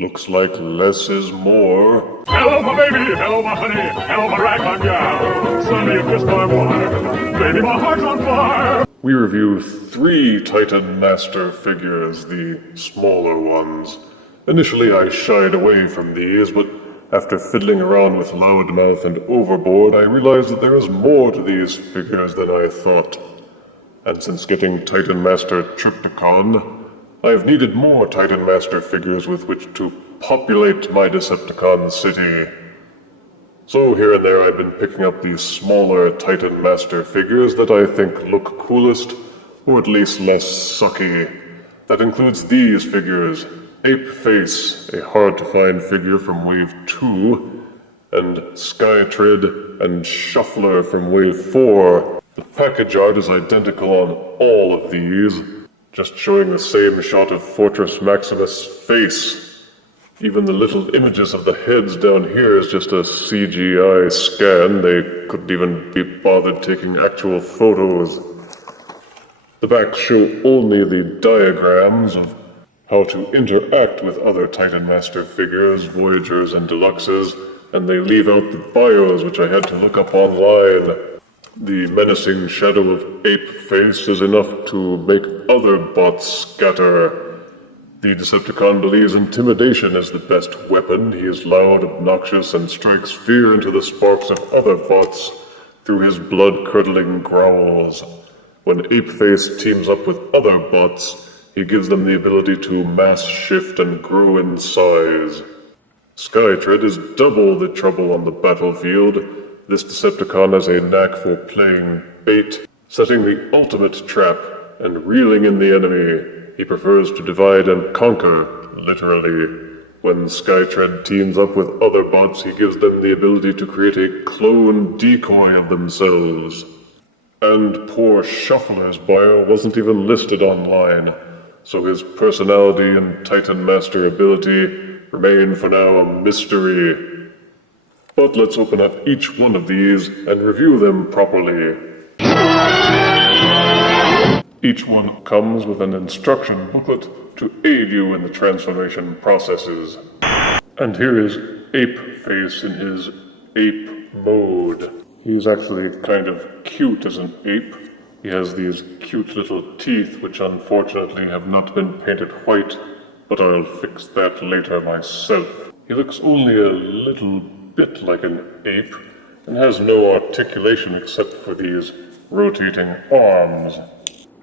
Looks like less is more. Hello, my baby. Hello, my honey. Hello, my ragtime gal. Sonny, you've kissed my wife. Baby, my heart's on fire. We review 3 Titan Master figures, the smaller ones. Initially I shied away from these, but after fiddling around with Loudmouth and Overboard, I realized that there is more to these figures than I thought. And since getting Titan Master Trypticon, I've needed more Titan Master figures with which to populate my Decepticon city. So here and there I've been picking up these smaller Titan Master figures that I think look coolest, or at least less sucky. That includes these figures: Apeface, a hard-to-find figure from Wave 2, and SkyTread and Shuffler from Wave 4. The package art is identical on all of these, just showing the same shot of Fortress Maximus' face. Even the little images of the heads down here is just a CGI scan. They couldn't even be bothered taking actual photos. The backs show only the diagrams of how to interact with other Titan Master figures, Voyagers and Deluxes, and they leave out the bios, which I had to look up online. The menacing shadow of Apeface is enough to make other bots scatter. The Decepticon believes intimidation is the best weapon. He is loud, obnoxious, and strikes fear into the sparks of other bots through his blood-curdling growls. When Apeface teams up with other bots, he gives them the ability to mass shift and grow in size. SkyTread is double the trouble on the battlefield. This Decepticon has a knack for playing bait, setting the ultimate trap, and reeling in the enemy. He prefers to divide and conquer, literally. When SkyTread teams up with other bots, he gives them the ability to create a clone decoy of themselves. And poor Shuffler's bio wasn't even listed online, so his personality and Titan Master ability remain for now a mystery. But let's open up each one of these and review them properly. Each one comes with an instruction booklet to aid you in the transformation processes. And here is Apeface in his ape mode. He's actually kind of cute as an ape. He has these cute little teeth, which unfortunately have not been painted white, but I'll fix that later myself. He looks only a little bit like an ape, and has no articulation except for these rotating arms.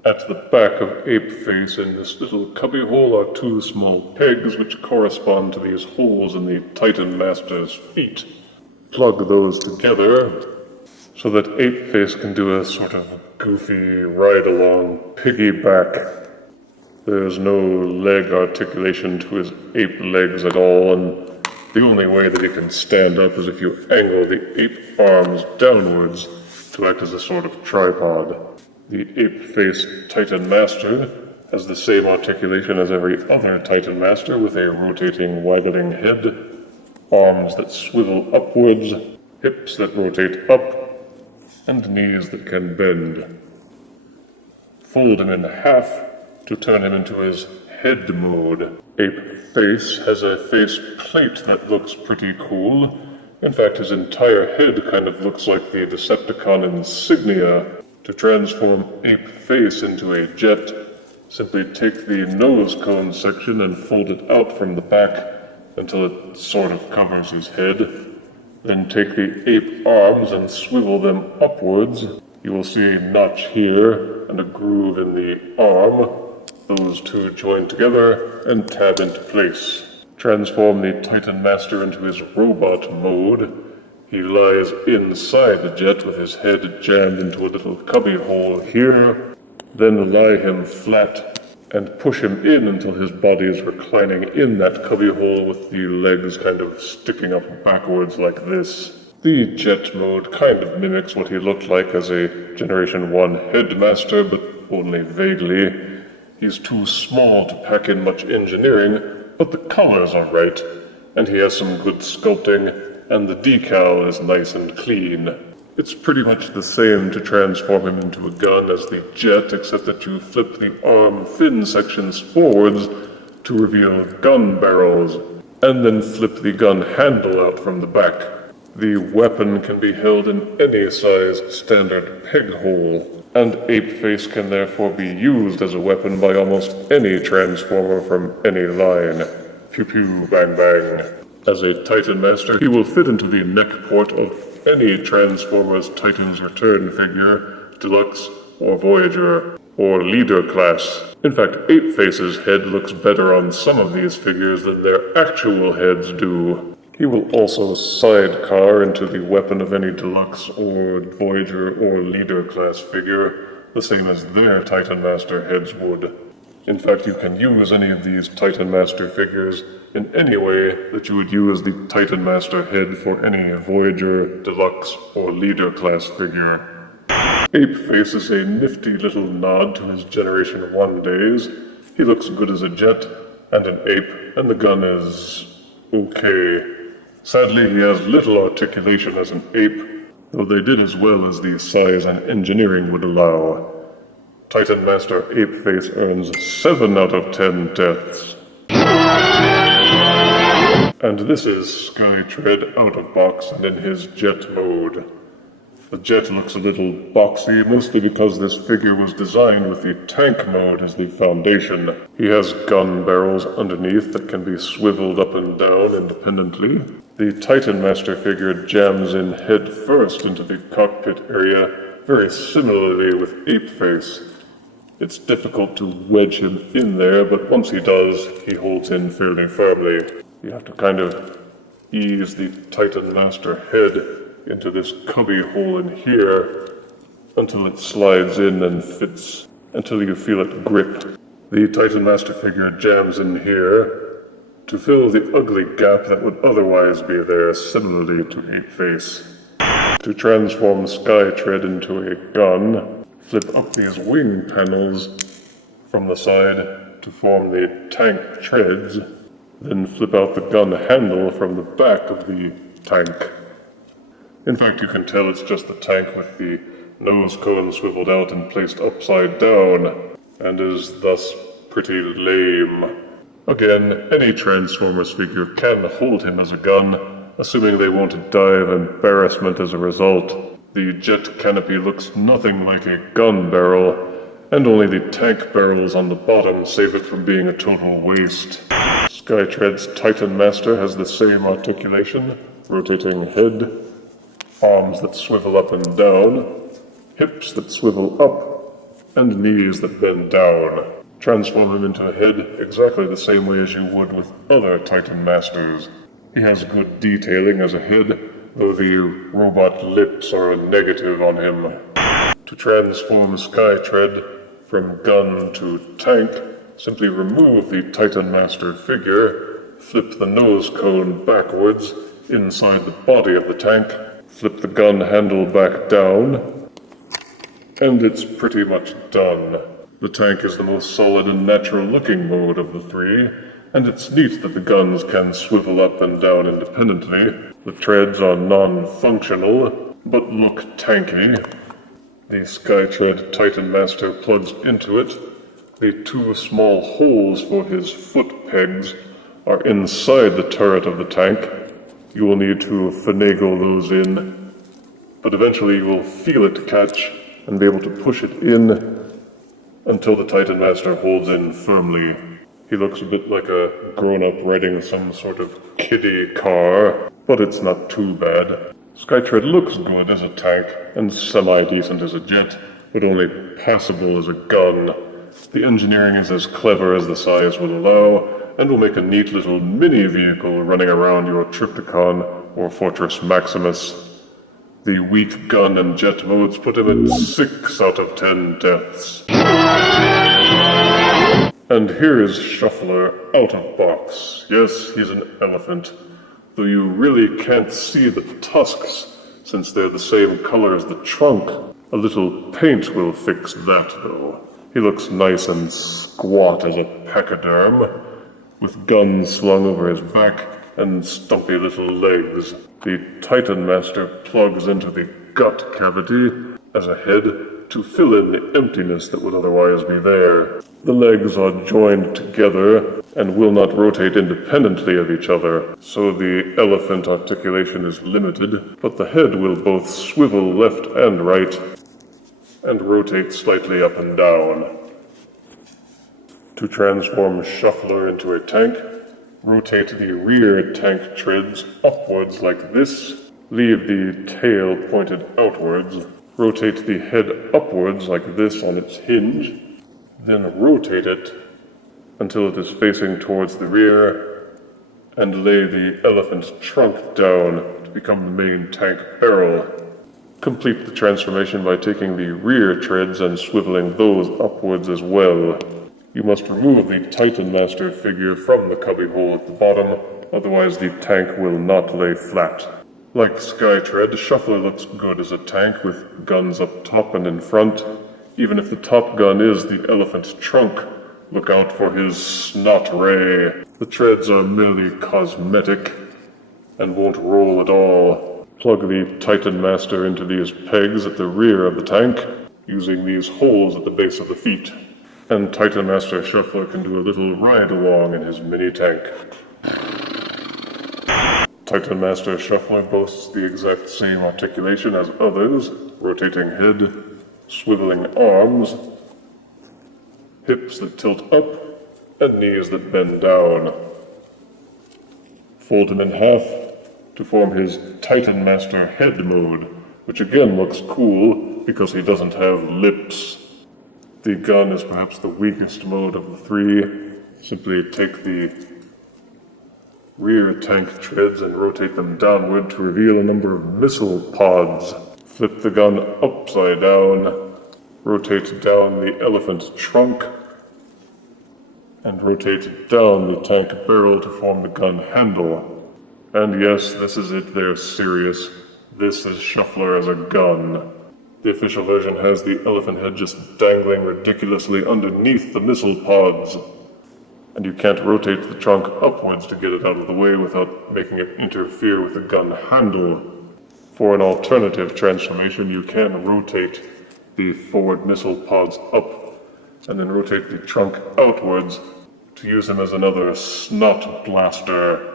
At the back of Apeface, in this little cubbyhole, are 2 small pegs which correspond to these holes in the Titan Master's feet. Plug those together so that Apeface can do a sort of goofy ride-along piggyback. There's no leg articulation to his ape legs at all, and the only way that he can stand up is if you angle the ape arms downwards to act as a sort of tripod. The Apeface Titan Master has the same articulation as every other Titan Master, with a rotating, waggling head, arms that swivel upwards, hips that rotate up, and knees that can bend. Fold him in half to turn him into his head mode. Apeface has a face plate that looks pretty cool. In fact, his entire head kind of looks like the Decepticon insignia. To transform Apeface into a jet, simply take the nose cone section and fold it out from the back until it sort of covers his head. Then take the ape arms and swivel them upwards. You will see a notch here and a groove in the arm. Those 2 join together and tab into place. Transform the Titan Master into his robot mode. He lies inside the jet with his head jammed into a little cubby hole here. Then lie him flat and push him in until his body is reclining in that cubby hole with the legs kind of sticking up backwards like this. The jet mode kind of mimics what he looked like as a Generation 1 Headmaster, but only vaguely. He's too small to pack in much engineering, but the colors are right, and he has some good sculpting, and the decal is nice and clean. It's pretty much the same to transform him into a gun as the jet, except that you flip the arm fin sections forwards to reveal gun barrels. and then flip the gun handle out from the back. The weapon can be held in any size standard peg hole, and Apeface can therefore be used as a weapon by almost any transformer from any line. Pew pew, bang bang. As a Titan Master, he will fit into the neck port of any Transformers Titan's Return figure, Deluxe or Voyager, or Leader class. In fact, Apeface's head looks better on some of these figures than their actual heads do. He will also sidecar into the weapon of any Deluxe or Voyager or Leader class figure, the same as their Titan Master heads would. In fact, you can use any of these Titan Master figures in any way that you would use the Titan Master head for any Voyager, Deluxe, or Leader class figure. Apeface is a nifty little nod to his Generation 1 days. He looks good as a jet and an ape, and the gun is okay. Sadly, he has little articulation as an ape, though they did as well as the size and engineering would allow. Titan Master Apeface earns 7 out of 10 deaths. And this is SkyTread out of box and in his jet mode. The jet looks a little boxy, mostly because this figure was designed with the tank mode as the foundation. He has gun barrels underneath that can be swiveled up and down independently. The Titan Master figure jams in head first into the cockpit area, very similarly with Apeface. It's difficult to wedge him in there, but once he does, he holds in fairly firmly. You have to kind of ease the Titan Master head into this cubby hole in here until it slides in and fits, until you feel it grip. The Titan Master figure jams in here to fill the ugly gap that would otherwise be there, similarly to Apeface. To transform SkyTread into a gun, flip up these wing panels from the side to form the tank treads, then flip out the gun handle from the back of the tank. In fact, you can tell it's just the tank with the nose cone swiveled out and placed upside down, and is thus pretty lame. Again, any Transformers figure can hold him as a gun, assuming they won't die of embarrassment as a result. The jet canopy looks nothing like a gun barrel, and only the tank barrels on the bottom save it from being a total waste. SkyTread's Titan Master has the same articulation, rotating head, arms that swivel up and down, hips that swivel up, and knees that bend down. Transform him into a head exactly the same way as you would with other Titan Masters. He has good detailing as a head, though the robot lips are a negative on him. To transform SkyTread from gun to tank, simply remove the Titan Master figure, flip the nose cone backwards inside the body of the tank, flip the gun handle back down, and it's pretty much done. The tank is the most solid and natural-looking mode of the three, and it's neat that the guns can swivel up and down independently. The treads are non-functional, but look tanky. The SkyTread Titan Master plugs into it. The 2 small holes for his foot pegs are inside the turret of the tank. You will need to finagle those in, but eventually you will feel it catch and be able to push it in until the Titan Master holds in firmly. He looks a bit like a grown-up riding some sort of kiddie car, but it's not too bad. SkyTread looks good as a tank and semi-decent as a jet, but only passable as a gun. The engineering is as clever as the size will allow, and will make a neat little mini-vehicle running around your Trypticon or Fortress Maximus. The weak gun and jet modes put him at 6 out of 10 deaths. And here is Shuffler out of box. Yes, he's an elephant, though you really can't see the tusks since they're the same color as the trunk. A little paint will fix that, though. He looks nice and squat as a pachyderm, with guns slung over his back and stumpy little legs. The Titan Master plugs into the gut cavity as a head to fill in the emptiness that would otherwise be there. The legs are joined together, and will not rotate independently of each other, so the elephant articulation is limited, but the head will both swivel left and right, and rotate slightly up and down. To transform Shuffler into a tank, rotate the rear tank treads upwards like this, leave the tail pointed outwards, rotate the head upwards like this on its hinge, then rotate it until it is facing towards the rear, and lay the elephant's trunk down to become the main tank barrel. Complete the transformation by taking the rear treads and swiveling those upwards as well. You must remove the Titan Master figure from the cubbyhole at the bottom, otherwise the tank will not lay flat. Like SkyTread, Shuffler looks good as a tank with guns up top and in front. Even if the top gun is the elephant's trunk, look out for his snot ray. The treads are merely cosmetic and won't roll at all. Plug the Titan Master into these pegs at the rear of the tank, using these holes at the base of the feet. And Titan Master Shuffler can do a little ride-along in his mini-tank. Titan Master Shuffler boasts the exact same articulation as others, rotating head, swiveling arms, hips that tilt up, and knees that bend down. Fold him in half to form his Titan Master head mode, which again looks cool because he doesn't have lips. The gun is perhaps the weakest mode of the three. Simply take the rear tank treads and rotate them downward to reveal a number of missile pods. Flip the gun upside down, rotate down the elephant's trunk, and rotate down the tank barrel to form the gun handle. And yes, this is it, they're serious. This is Shuffler as a gun. The official version has the elephant head just dangling ridiculously underneath the missile pods. And you can't rotate the trunk upwards to get it out of the way without making it interfere with the gun handle. For an alternative transformation, you can rotate the forward missile pods up, and then rotate the trunk outwards to use them as another snot blaster.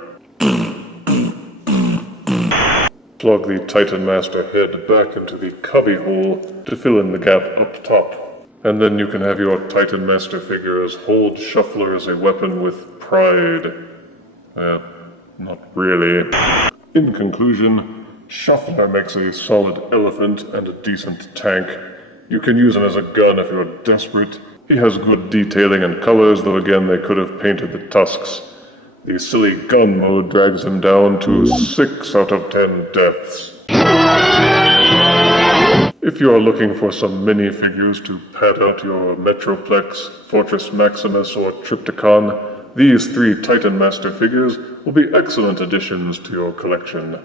Plug the Titan Master head back into the cubbyhole to fill in the gap up top. And then you can have your Titan Master figures hold Shuffler as a weapon with pride. Not really. In conclusion, Shuffler makes a solid elephant and a decent tank. You can use him as a gun if you're desperate. He has good detailing and colors, though again they could have painted the tusks. The silly gun mode drags him down to 6 out of 10 deaths. If you are looking for some minifigures to pad out your Metroplex, Fortress Maximus, or Trypticon, these 3 Titan Master figures will be excellent additions to your collection.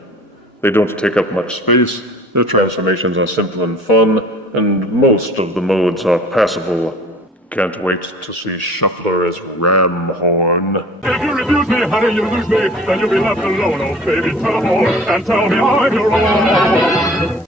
They don't take up much space, their transformations are simple and fun, and most of the modes are passable. Can't wait to see Shuffler as Ramhorn. If you refuse me, honey, you lose me, then you'll be left alone. Oh, baby, tell them all, and tell me I'm your own.